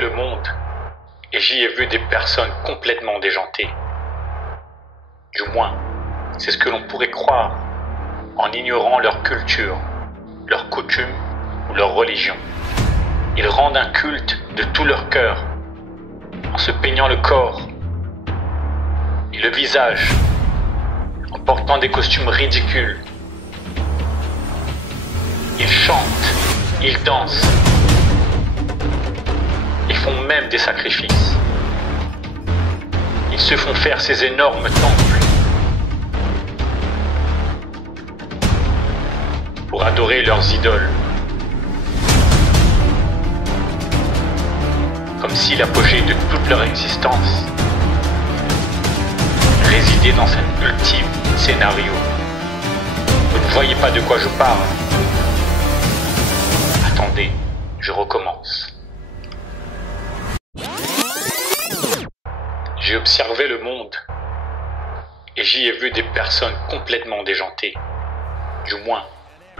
observé le monde et j'y ai vu des personnes complètement déjantées. Du moins, c'est ce que l'on pourrait croire en ignorant leur culture, leurs coutumes ou leur religion. Ils rendent un culte de tout leur cœur en se peignant le corps et le visage, en portant des costumes ridicules. Ils chantent, ils dansent, ils font même des sacrifices. Ils se font faire ces énormes temples pour adorer leurs idoles. Comme si l'apogée de toute leur existence résidait dans cet ultime scénario. Vous ne voyez pas de quoi je parle? Attendez, je recommence. J'ai observé le monde et j'y ai vu des personnes complètement déjantées. Du moins,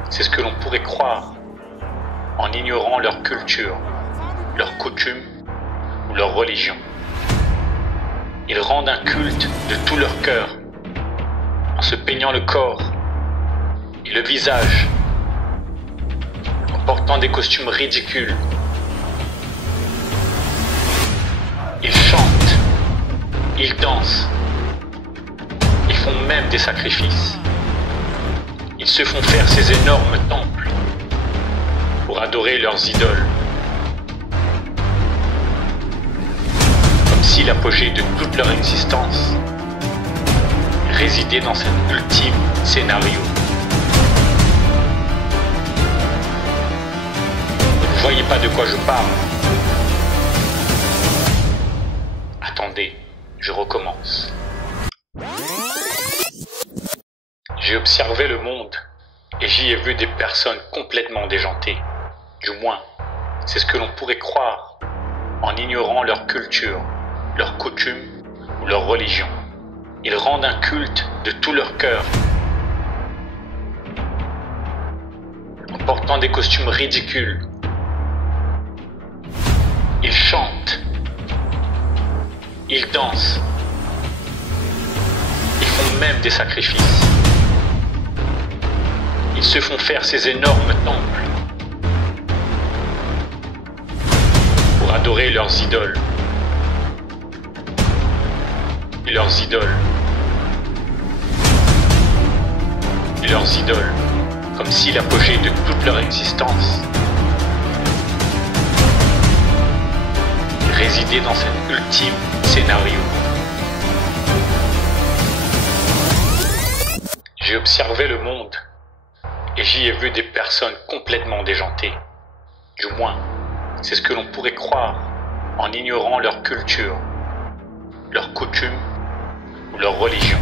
c'est ce que l'on pourrait croire en ignorant leur culture, leurs coutumes ou leur religion. Ils rendent un culte de tout leur cœur en se peignant le corps et le visage, en portant des costumes ridicules. Ils chantent, ils dansent, ils font même des sacrifices. Ils se font faire ces énormes temples pour adorer leurs idoles. Comme si l'apogée de toute leur existence résidait dans cet ultime scénario. Vous ne voyez pas de quoi je parle? Attendez, je recommence. J'ai observé le monde et j'y ai vu des personnes complètement déjantées. Du moins, c'est ce que l'on pourrait croire en ignorant leur culture, leurs coutumes ou leur religion. Ils rendent un culte de tout leur cœur en portant des costumes ridicules. Ils chantent, ils dansent, ils font même des sacrifices. Ils se font faire ces énormes temples pour adorer leurs idoles. Et leurs idoles. Et leurs idoles. Comme si l'apogée de toute leur existence résidait dans cet ultime scénario. J'ai observé le monde et j'y ai vu des personnes complètement déjantées. Du moins, c'est ce que l'on pourrait croire en ignorant leur culture, leurs coutumes ou leur religion.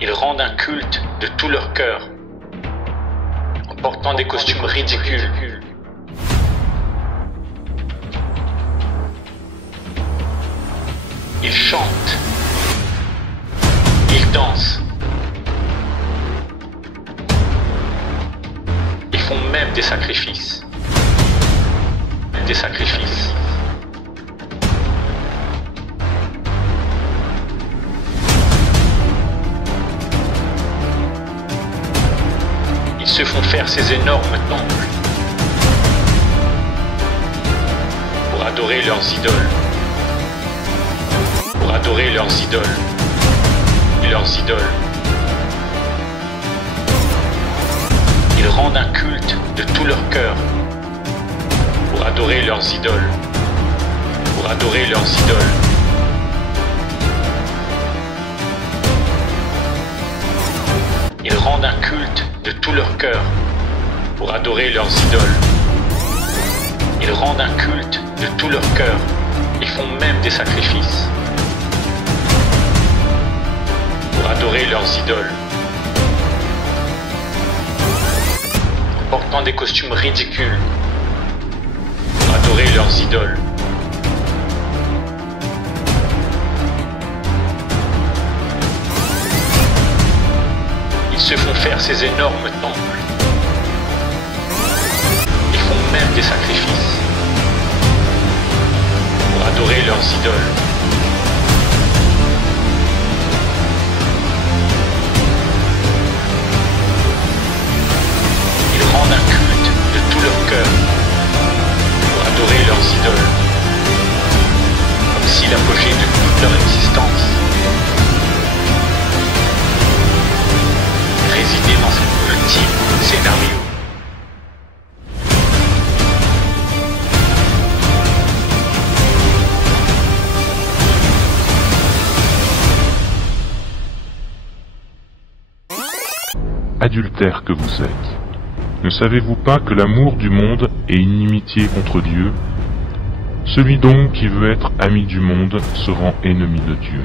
Ils rendent un culte de tout leur cœur en portant des costumes ridicules. Ils chantent, ils dansent, ils font même des sacrifices. Des sacrifices. Ils se font faire ces énormes temples pour adorer leurs idoles. Pour adorer leurs idoles. Et leurs idoles. Ils rendent un culte de tout leur cœur pour adorer leurs idoles. Pour adorer leurs idoles. Ils rendent un culte de tout leur cœur pour adorer leurs idoles. Ils rendent un culte de tout leur cœur et font même des sacrifices pour adorer leurs idoles. En portant des costumes ridicules pour adorer leurs idoles. Ils se font faire ces énormes temples. Ils font même des sacrifices adorer leurs idoles. Ils rendent un culte de tout leur cœur pour adorer leurs idoles, comme si l'apogée de toute leur existence résidait dans cet ultime scénario. Adultères que vous êtes, ne savez-vous pas que l'amour du monde est inimitié contre Dieu? Celui donc qui veut être ami du monde se rend ennemi de Dieu.